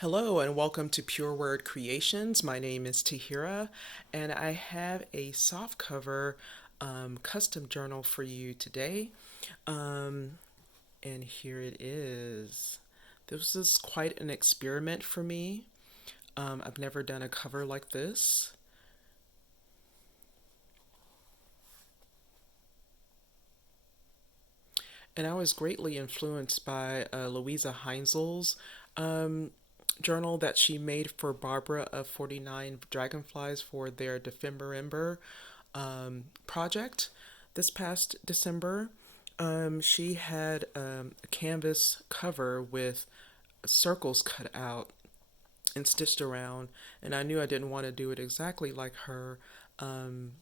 Hello and welcome to Pure Word Creations. My name is Tahira and I have a softcover custom journal for you today. Um, and here it is. This is quite an experiment for me. I've never done a cover like this. And I was greatly influenced by Louisa Heinzel's um, journal that she made for Barbara of 49 Dragonflies for their Defember project this past December. She had a canvas cover with circles cut out and stitched around, and I knew I didn't want to do it exactly like her. Um,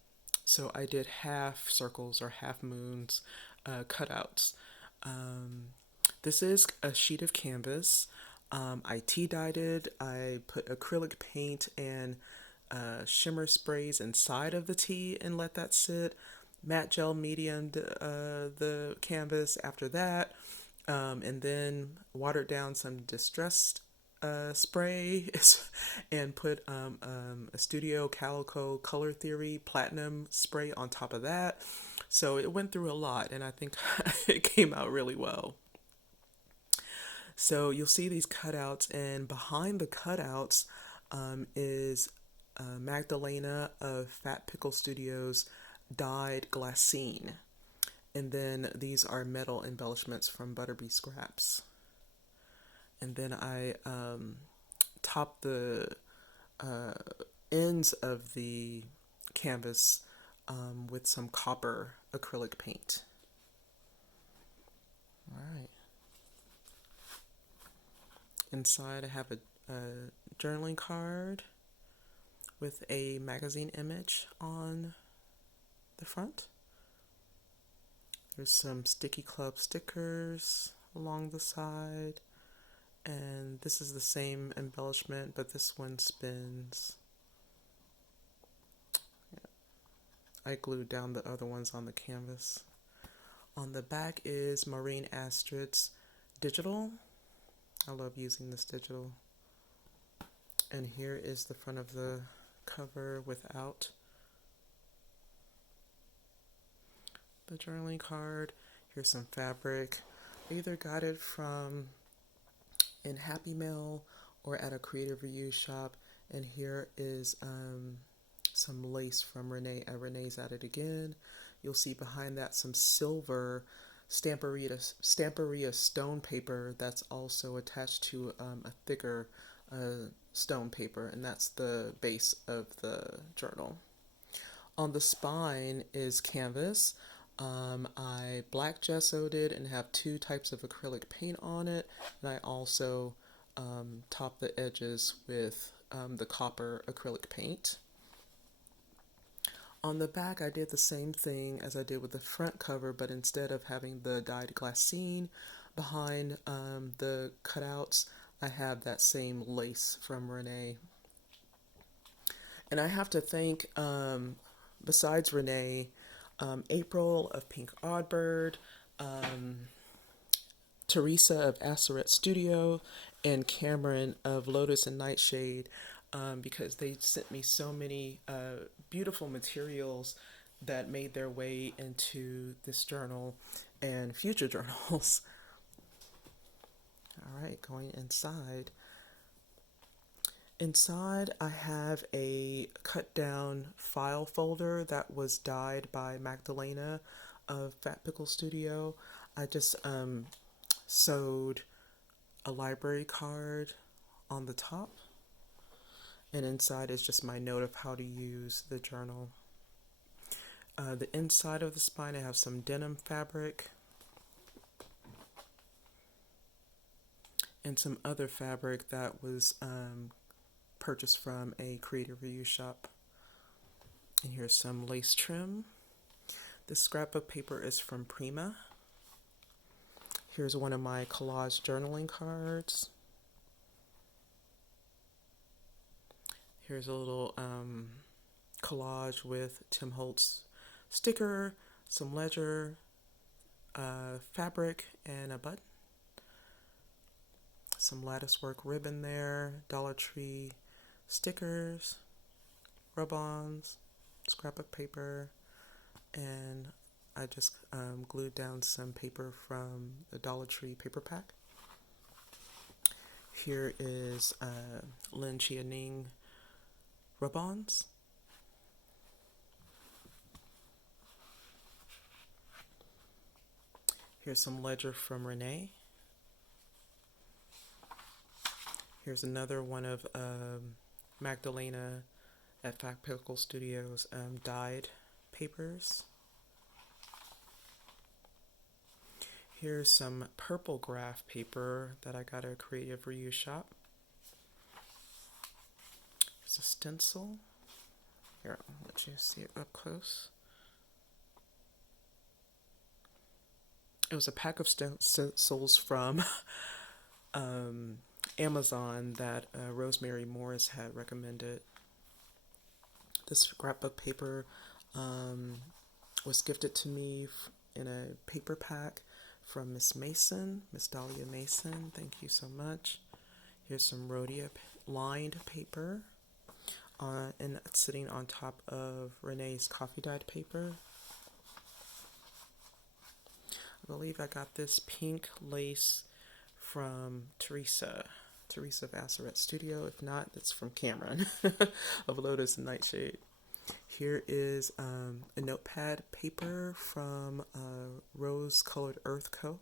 so I did half circles or half moons cutouts. Um, this is a sheet of canvas. I tea dyed it. I put acrylic paint and shimmer sprays inside of the tea and let that sit. Matte gel mediumed the canvas after that, and then watered down some distressed spray and put a Studio Calico Color Theory Platinum spray on top of that. So it went through a lot, and I think it came out really well. So you'll see these cutouts, and behind the cutouts is Magdalena of Fat Pickle Studios dyed glassine. And then these are metal embellishments from Butterbee Scraps. And then I top the uh, ends of the canvas with some copper acrylic paint. All right. Inside, I have a journaling card with a magazine image on the front. There's some Sticky Club stickers along the side. And this is the same embellishment, but this one spins. I glued down the other ones on the canvas. On the back is Maureen Astrid's digital. I love using this digital. And here is the front of the cover without the journaling card. Here's some fabric. I either got it from in Happy Mail or at a creative reuse shop. And here is some lace from Renee at Renee's at It Again. You'll see behind that some silver Stamperia stone paper that's also attached to a thicker stone paper, and that's the base of the journal. On the spine is canvas. I black gessoed it and have two types of acrylic paint on it, and I also top the edges with the copper acrylic paint. On the back, I did the same thing as I did with the front cover, but instead of having the dyed glassine behind the cutouts, I have that same lace from Renee. And I have to thank, besides Renee, April of Pink Oddbird, Teresa of Asseret Studio, and Cameron of Lotus and Nightshade, because they sent me so many beautiful materials that made their way into this journal and future journals. All right, going inside. Inside, I have a cut down file folder that was dyed by Magdalena of Fat Pickle Studio. I just sewed a library card on the top, and inside is just my note of how to use the journal. The inside of the spine, I have some denim fabric and some other fabric that was purchased from a creative review shop. And here's some lace trim. This scrapbook paper is from Prima. Here's one of my collage journaling cards. Here's a little collage with Tim Holtz sticker, some ledger, fabric, and a button. some lattice work ribbon there, Dollar Tree stickers, rub-ons, scrapbook paper, and I just glued down some paper from the Dollar Tree paper pack. Here is Lin Chianing rub-ons. Here's some ledger from Renee. Here's another one of Magdalena at Fact Pickle Studios dyed papers. Here's some purple graph paper that I got at a creative reuse shop. It's a stencil. Here, I'll let you see it up close. It was a pack of stencils from Amazon that Rosemary Morris had recommended. This scrapbook paper was gifted to me in a paper pack from Miss Mason, Miss Dahlia Mason. Thank you so much. Here's some rhodia lined paper, and it's sitting on top of Renee's coffee dyed paper. I believe I got this pink lace from Teresa Vassarette Studio. If not, it's from Cameron of Lotus and Nightshade. Here is a notepad paper from Rose Colored Earth Co.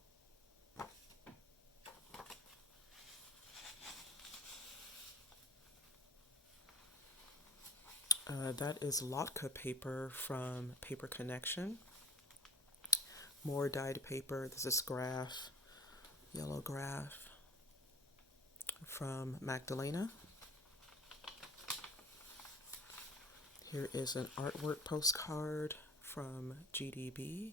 That is Lotka paper from Paper Connection. More dyed paper. This is graph, yellow graph from Magdalena. Here is an artwork postcard from GDB.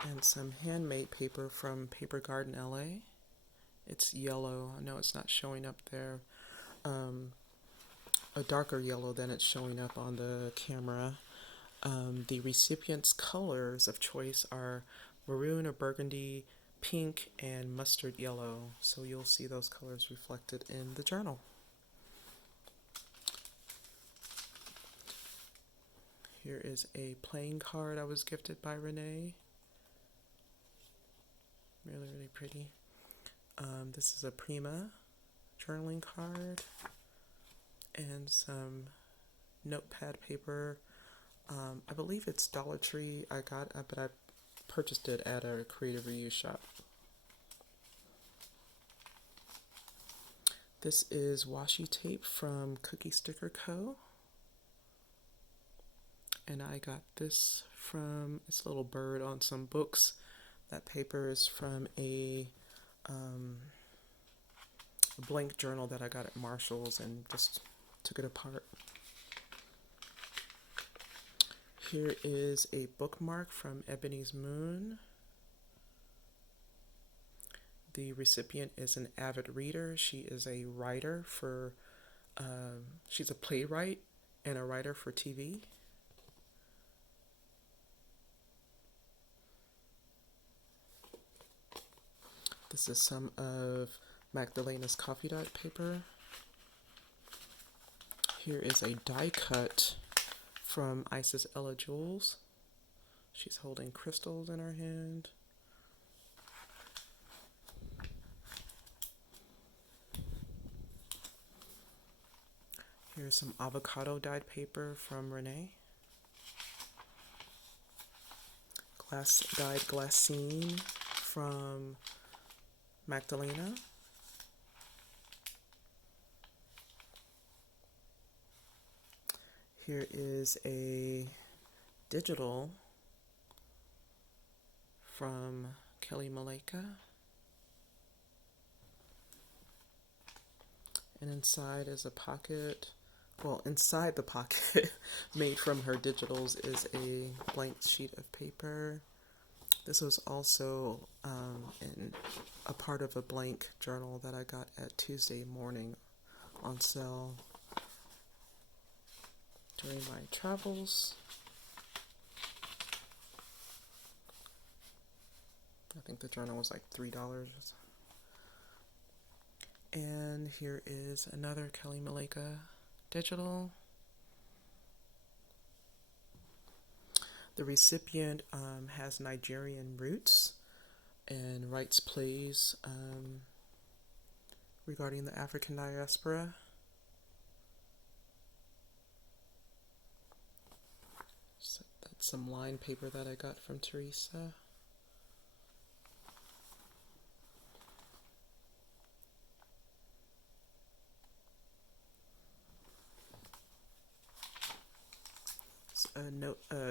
And some handmade paper from Paper Garden LA. It's yellow. I know it's not showing up there. A darker yellow than it's showing up on the camera. The recipient's colors of choice are maroon or burgundy, pink, and mustard yellow. So you'll see those colors reflected in the journal. Here is a playing card I was gifted by Renee. Really, really pretty. This is a Prima journaling card and some notepad paper. I believe it's Dollar Tree. But I purchased it at a creative reuse shop. This is washi tape from Cookie Sticker Co. And I got this from, it's a little bird on some books. That paper is from a blank journal that I got at Marshall's and just took it apart. Here is a bookmark from Ebony's Moon. The recipient is an avid reader. She is a writer for, she's a playwright and a writer for TV. This is some of Magdalena's coffee dyed paper. Here is a die cut from Isis Ella Jules. She's holding crystals in her hand. Here's some avocado-dyed paper from Renee. Dyed glassine from Magdalena. Here is a digital from Kelly Maleka. And inside is a pocket. Well, inside the pocket, made from her digitals, is a blank sheet of paper. This was also in a part of a blank journal that I got at Tuesday morning on sale during my travels. think the journal was like $3. And here is another Kelly Malika digital. The recipient has Nigerian roots and writes plays regarding the African diaspora. So that's some line paper that I got from Teresa.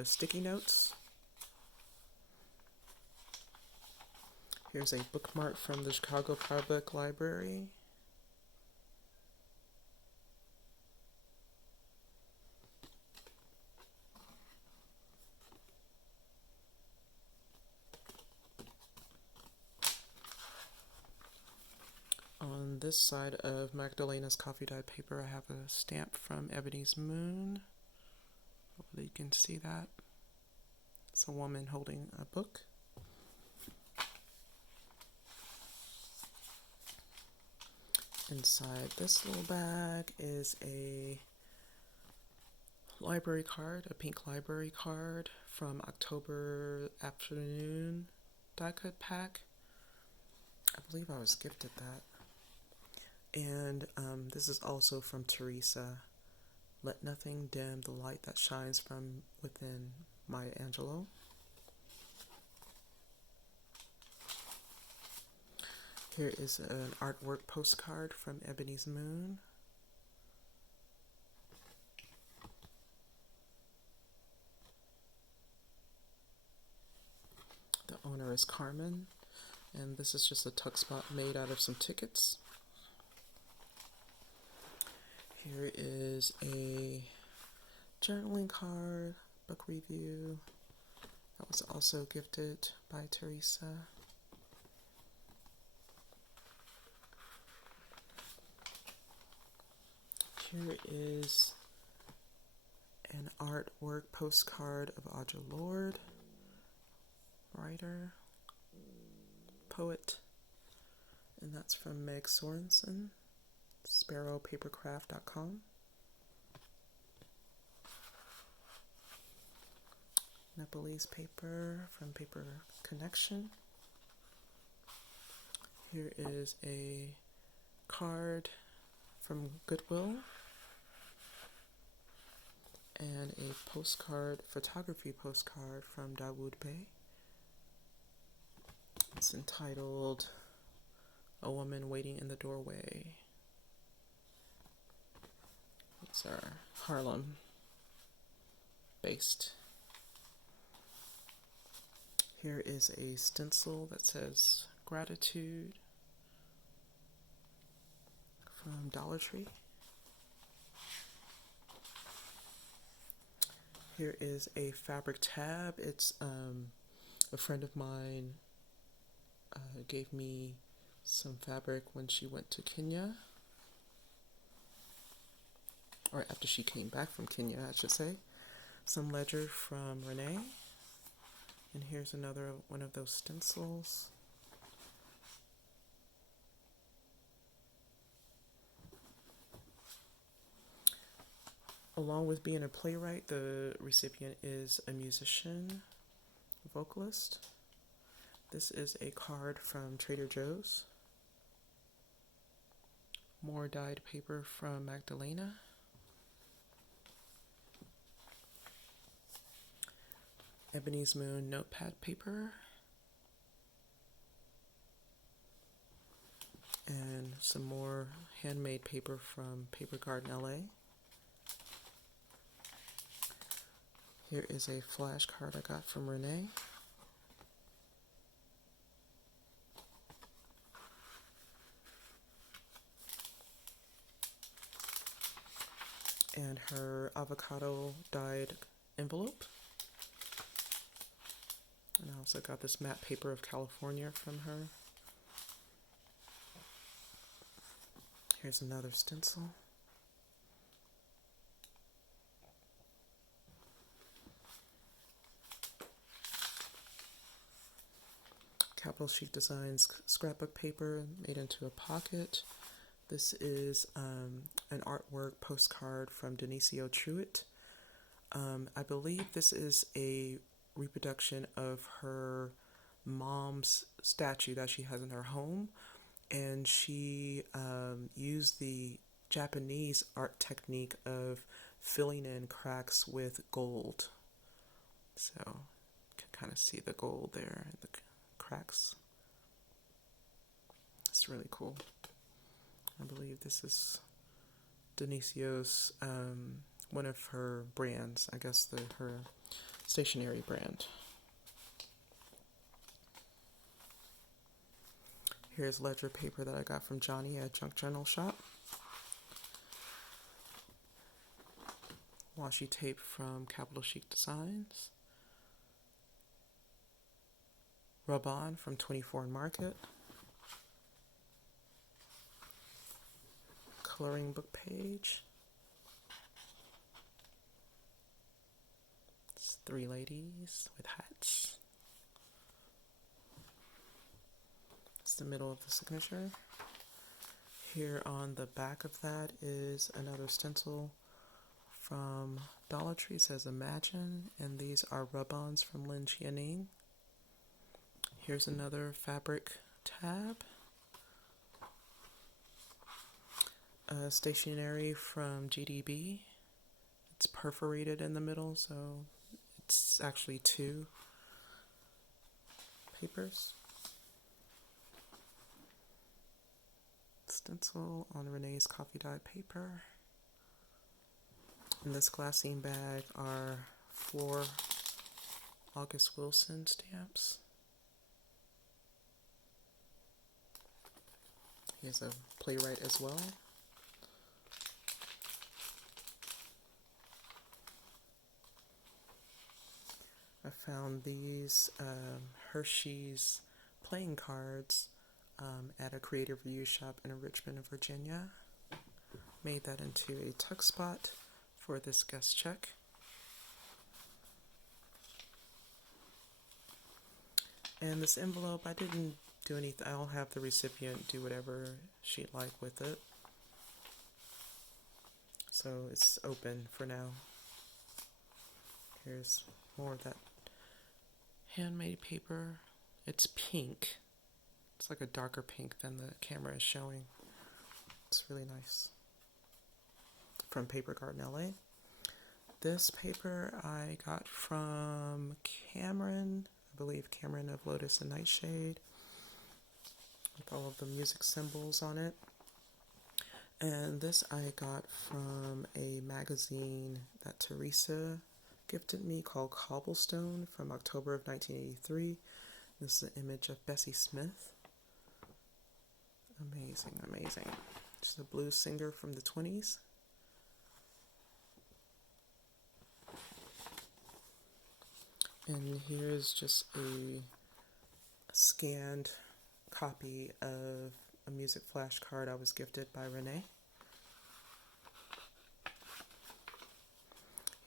Sticky notes. Here's a bookmark from the Chicago Public Library. On this side of Magdalena's coffee dyed paper, I have a stamp from Ebony's Moon. Hopefully you can see that. It's a woman holding a book. Inside this little bag is a library card, a pink library card from October Afternoon die cut pack. I believe I was gifted that. And this is also from Teresa. Let nothing dim the light that shines from within, Maya Angelou. Here is an artwork postcard from Ebony's Moon. The owner is Carmen, and this is just a tuck spot made out of some tickets. Here is a journaling card, book review, that was also gifted by Teresa. Here is an artwork postcard of Audre Lorde, writer, poet, and that's from Meg Sorensen, sparrowpapercraft.com. Nepalese paper from Paper Connection. Here is a card from Goodwill and a postcard, photography postcard from Dawood Bey. It's entitled A Woman Waiting in the Doorway. It's Harlem based. Here is a stencil that says gratitude from Dollar Tree. Here is a fabric tab. It's a friend of mine gave me some fabric when she went to Kenya, or after she came back from Kenya, I should say. Some ledger from Renee. And here's another one of those stencils. Along with being a playwright, the recipient is a musician, vocalist. This is a card from Trader Joe's. More dyed paper from Magdalena. Ebony's Moon notepad paper. And some more handmade paper from Paper Garden LA. Here is a flashcard I got from Renee. And her avocado-dyed envelope. And I also got this matte paper of California from her. Here's another stencil. Capital Chic Designs scrapbook paper made into a pocket. This is an artwork postcard from Denisio Truitt. I believe this is a reproduction of her mom's statue that she has in her home, and she used the Japanese art technique of filling in cracks with gold. So you can kind of see the gold there, the cracks. It's really cool. I believe this is Denisio's, one of her brands, I guess her stationery brand. Here's ledger paper that I got from Johnny at Junk Journal Shop. Washi tape from Capital Chic Designs. Rub-on from 24 Market. Coloring book page. It's 3 ladies with hats. It's the middle of the signature. Here on the back of that is another stencil from Dollar Tree. It says Imagine, and these are rub-ons from Lin Jianing. Here's another fabric tab. Stationery from GDB. It's perforated in the middle, so it's actually 2 papers. Stencil on Renee's coffee dyed paper. In this glassine bag are 4 August Wilson stamps. Here's a playwright as well. I found these Hershey's playing cards at a creative review shop in Richmond, Virginia. Made that into a tuck spot for this guest check. And this envelope, I didn't do anything. I'll have the recipient do whatever she'd like with it. So it's open for now. Here's more of that handmade paper. It's pink. It's like a darker pink than the camera is showing. It's really nice. From Paper Garden LA. This paper I got from Cameron, I believe Cameron of Lotus and Nightshade, with all of the music symbols on it. And this I got from a magazine that Teresa gifted me called Cobblestone from October of 1983. This is an image of Bessie Smith. Amazing, amazing. She's a blues singer from the 20s. And here's just a scanned copy of a music flashcard I was gifted by Renee.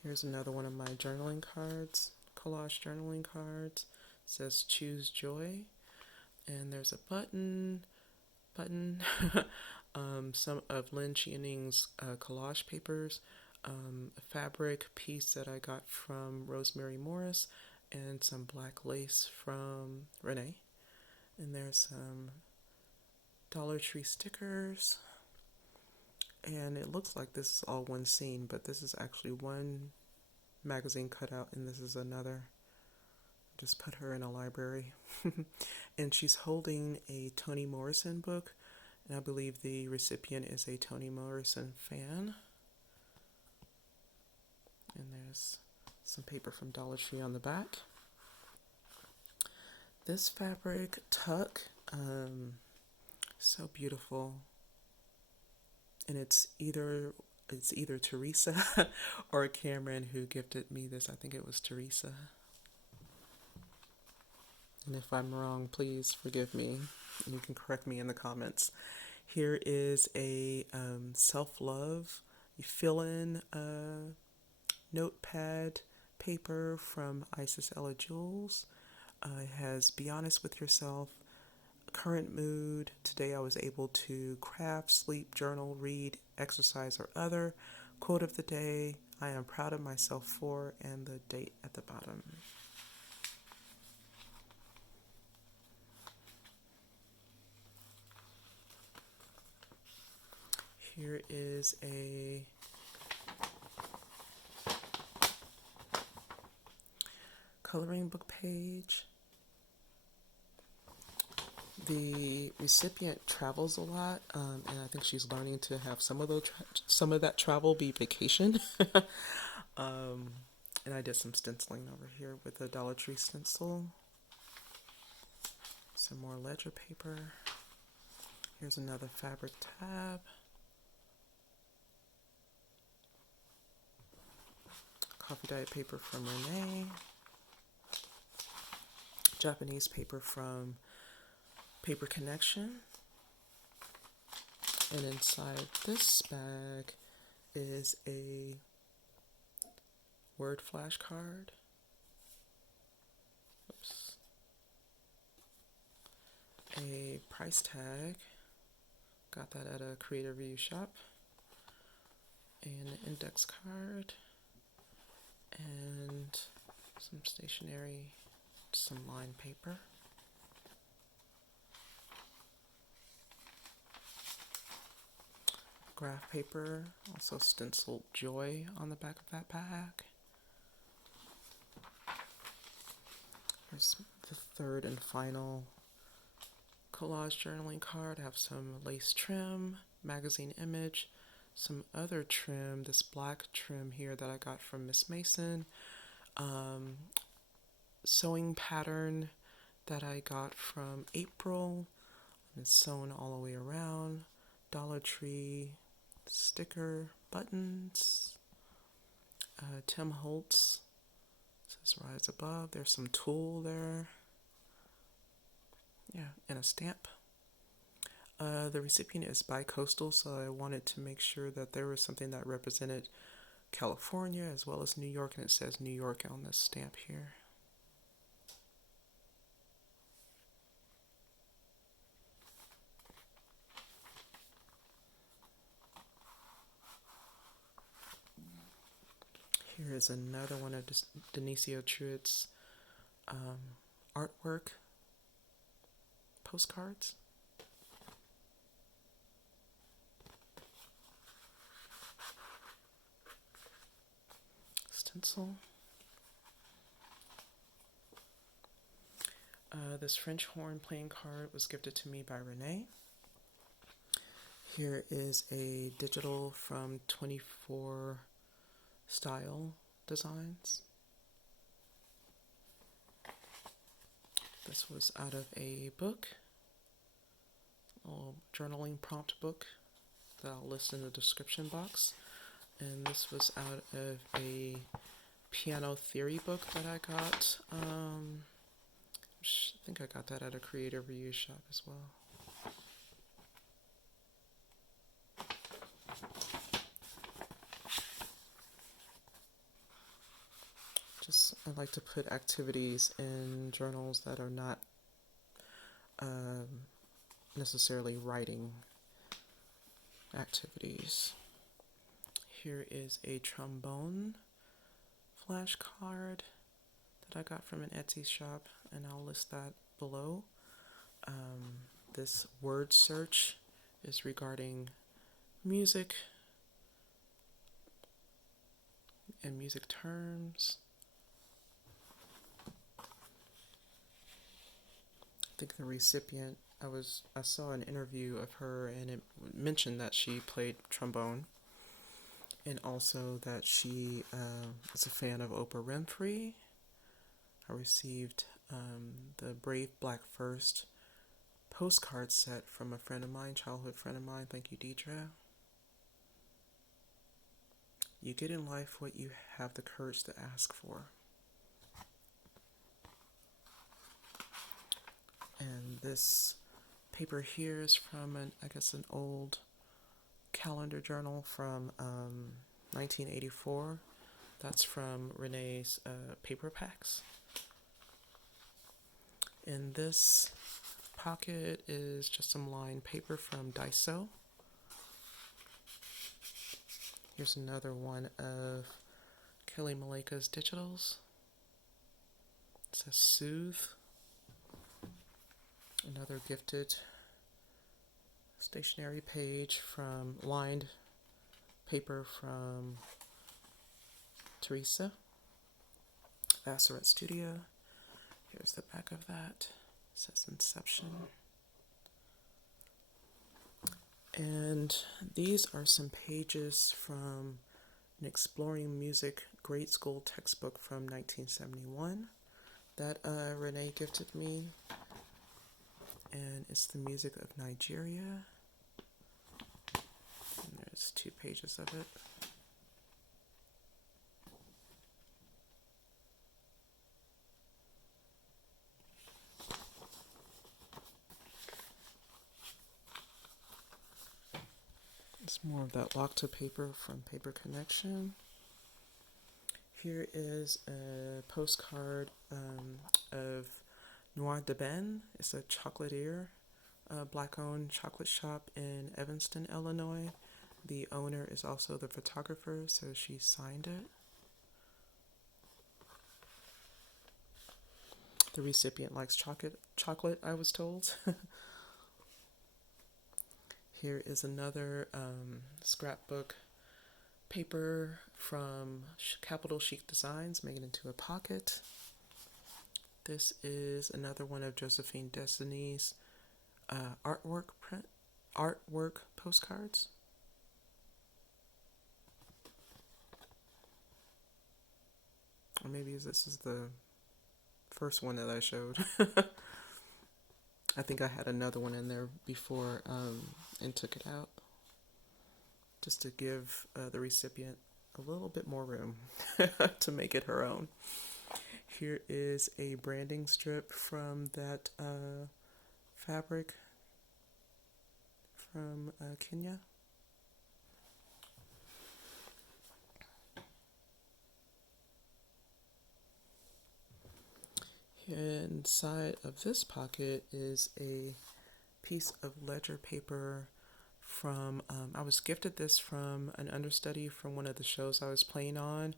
Here's another one of my journaling cards, collage journaling cards. It says Choose Joy. And there's a button, some of Lin Jianing's collage papers, a fabric piece that I got from Rosemary Morris, and some black lace from Renee. And there's some Dollar Tree stickers. And it looks like this is all one scene, but this is actually one magazine cutout, and this is another. Just put her in a library. And she's holding a Toni Morrison book, and I believe the recipient is a Toni Morrison fan. And there's some paper from Dollar Tree on the back. This fabric tuck, so beautiful. And it's either Teresa or Cameron who gifted me this. I think it was Teresa. And if I'm wrong, please forgive me. And you can correct me in the comments. Here is a self-love. You fill in notepad paper from Isis Ella Jules. It has Be Honest with Yourself, current mood. Today I was able to craft, sleep, journal, read, exercise, or other. Quote of the day, I am proud of myself for, and the date at the bottom. Here is a coloring book page. The recipient travels a lot, and I think she's learning to have some of that travel be vacation. And I did some stenciling over here with a Dollar Tree stencil. Some more ledger paper. Here's another fabric tab. Coffee dyed paper from Renee. Japanese paper from Paper Connection. And inside this bag is a word flashcard. Oops. A price tag. Got that at a Creative Review shop. And an index card. And some stationery, some lined paper. Graph paper, also stenciled joy on the back of that bag. Here's the third and final collage journaling card. I have some lace trim, magazine image, some other trim, this black trim here that I got from Miss Mason, sewing pattern that I got from April, and it's sewn all the way around, Dollar Tree, sticker, buttons, Tim Holtz, says rise above, there's some tulle there, yeah, and a stamp. The recipient is bi-coastal, so I wanted to make sure that there was something that represented California as well as New York, and it says New York on this stamp here. Here is another one of Denisio Truitt's artwork postcards. Stencil. This French horn playing card was gifted to me by Renee. Here is a digital from 24 Style Designs. This was out of a book, a little journaling prompt book that I'll list in the description box. And this was out of a piano theory book that I got. I think I got that at a Creative Review shop as well. I like to put activities in journals that are not necessarily writing activities. Here is a trombone flashcard that I got from an Etsy shop, and I'll list that below. This word search is regarding music and music terms. I think the recipient, I saw an interview of her, and it mentioned that she played trombone, and also that she is a fan of Oprah Winfrey. I received the Brave Black First postcard set from a friend of mine, childhood friend of mine. Thank you, Deidre. You get in life what you have the courage to ask for. And this paper here is from an old calendar journal from 1984. That's from Renee's Paper Packs. In this pocket is just some lined paper from Daiso. Here's another one of Kelly Maleka's digitals. It says Soothe. Another gifted stationery page from lined paper from Teresa, Vasseret Studio. Here's the back of that. It says Inception. And these are some pages from an Exploring Music grade school textbook from 1971 that Renee gifted me. And it's the music of Nigeria. And there's 2 pages of it. It's more of that Lokta paper from Paper Connection. Here is a postcard of Noir de Ben. It's a chocolatier, a black-owned chocolate shop in Evanston, Illinois. The owner is also the photographer, so she signed it. The recipient likes chocolate, I was told. Here is another scrapbook paper from Capital Chic Designs, made into a pocket. This is another one of Josephine Destiny's artwork postcards. Or maybe this is the first one that I showed. I think I had another one in there before and took it out just to give the recipient a little bit more room to make it her own. Here is a branding strip from that fabric from Kenya. Inside of this pocket is a piece of ledger paper from, I was gifted this from an understudy from one of the shows I was playing on.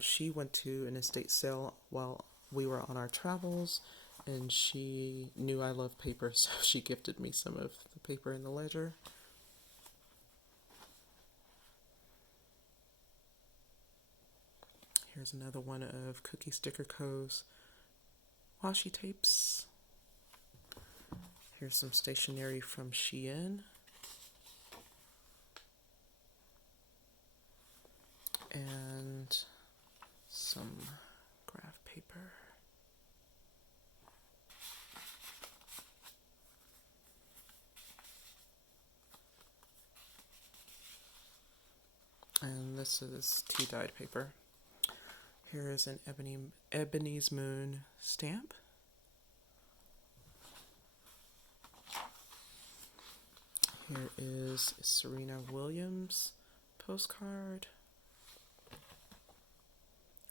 She went to an estate sale while we were on our travels, and she knew I love paper, so she gifted me some of the paper in the ledger. Here's another one of Cookie Sticker Co.'s washi tapes. Here's some stationery from Shein. And some graph paper. And this is tea-dyed paper. Here is an Ebony's Moon stamp. Here is Serena Williams postcard. It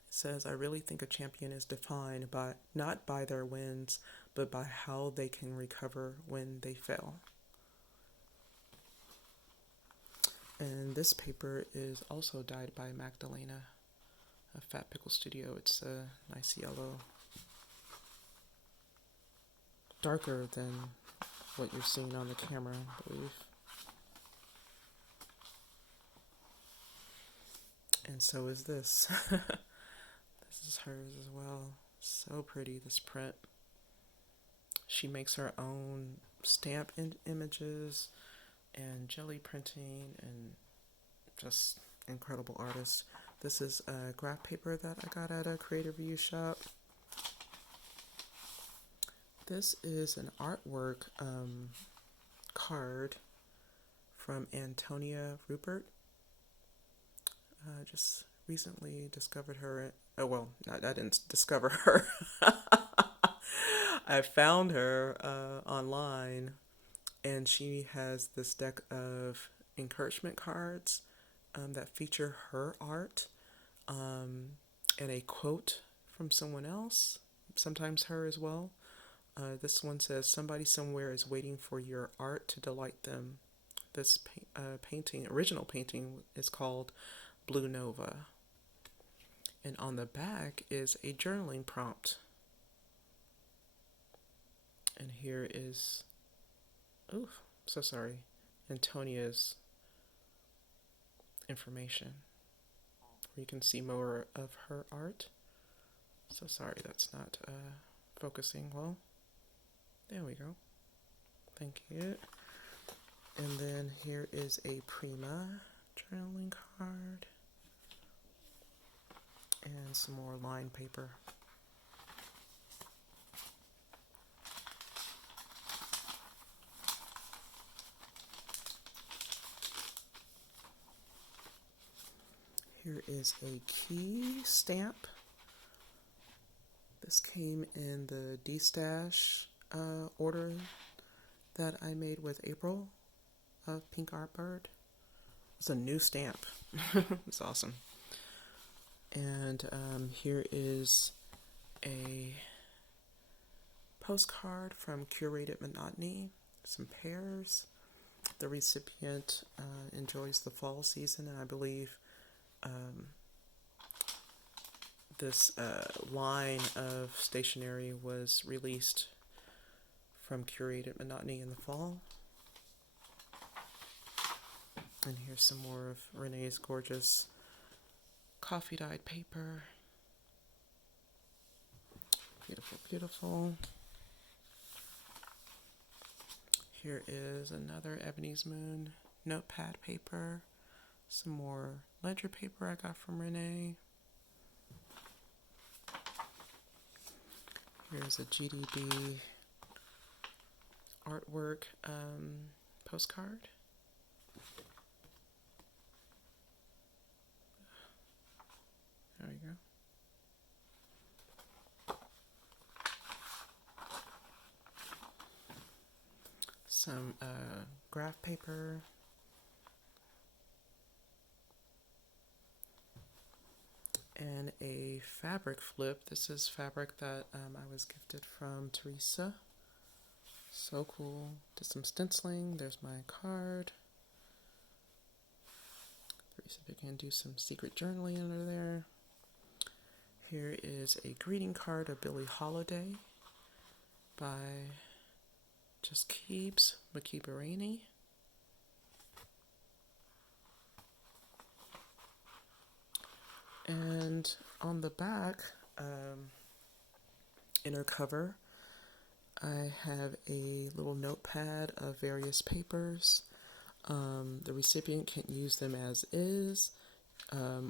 says, I really think a champion is defined by not by their wins, but by how they can recover when they fail. And this paper is also dyed by Magdalena, a Fat Pickle Studio. It's a nice yellow, darker than what you're seeing on the camera, I believe. And so is this. This is hers as well. So pretty, this print. She makes her own stamp images and jelly printing, and just incredible artist. This is a graph paper that I got at a creative review shop. This is an artwork card from Antonia Rupert. Just recently discovered her. Oh, well, I didn't discover her. I found her online, and she has this deck of encouragement cards that feature her art and a quote from someone else, sometimes her as well. This one says, somebody somewhere is waiting for your art to delight them. This painting, original painting, is called Blue Nova. And on the back is a journaling prompt. And here is, oh, so sorry, Antonia's information. You can see more of her art. So sorry, that's not focusing well. There we go. Thank you. And then here is a Prima journaling card. And some more lined paper. Here is a key stamp. This came in the D-Stash order that I made with April of Pink Art Bird. It's a new stamp. It's awesome. And here is a postcard from Curated Monotony, some pears. The recipient enjoys the fall season, and I believe this line of stationery was released from Curated Monotony in the fall. And here's some more of Renee's gorgeous coffee dyed paper. Beautiful, beautiful. Here is another Ebony's Moon notepad paper. Some more ledger paper I got from Renee. Here's a GDB artwork postcard. There we go. Some graph paper. And a fabric flip. This is fabric that I was gifted from Teresa. So cool. Did some stenciling. There's my card. Teresa, if you can do some secret journaling under there. Here is a greeting card of Billie Holiday by Just Keeps McKee-Baraney. And on the back, inner cover, I have a little notepad of various papers. The recipient can use them as is,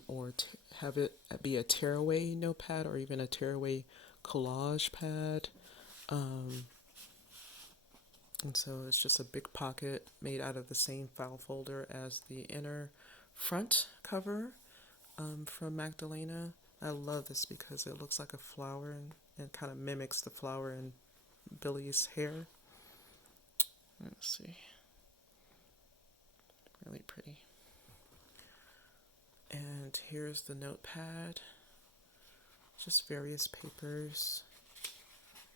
or have it be a tearaway notepad or even a tearaway collage pad. And so it's just a big pocket made out of the same file folder as the inner front cover. From Magdalena. I love this because it looks like a flower and kind of mimics the flower in Billie's hair. Let's see. Really pretty. And here's the notepad. Just various papers.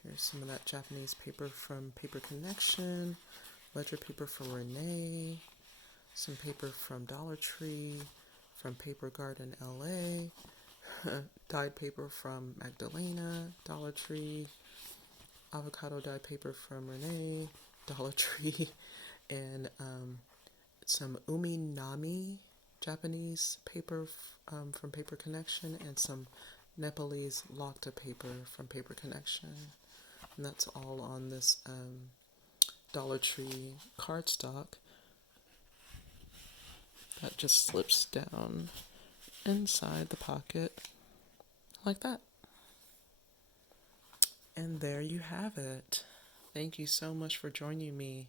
Here's some of that Japanese paper from Paper Connection. Ledger paper from Renee. Some paper from Dollar Tree. From Paper Garden LA, dyed paper from Magdalena, Dollar Tree, avocado-dyed paper from Renee, Dollar Tree, and some uminami Japanese paper from Paper Connection, and some Nepalese Lokta paper from Paper Connection. And that's all on this Dollar Tree cardstock. That just slips down inside the pocket like that. And there you have it. Thank you so much for joining me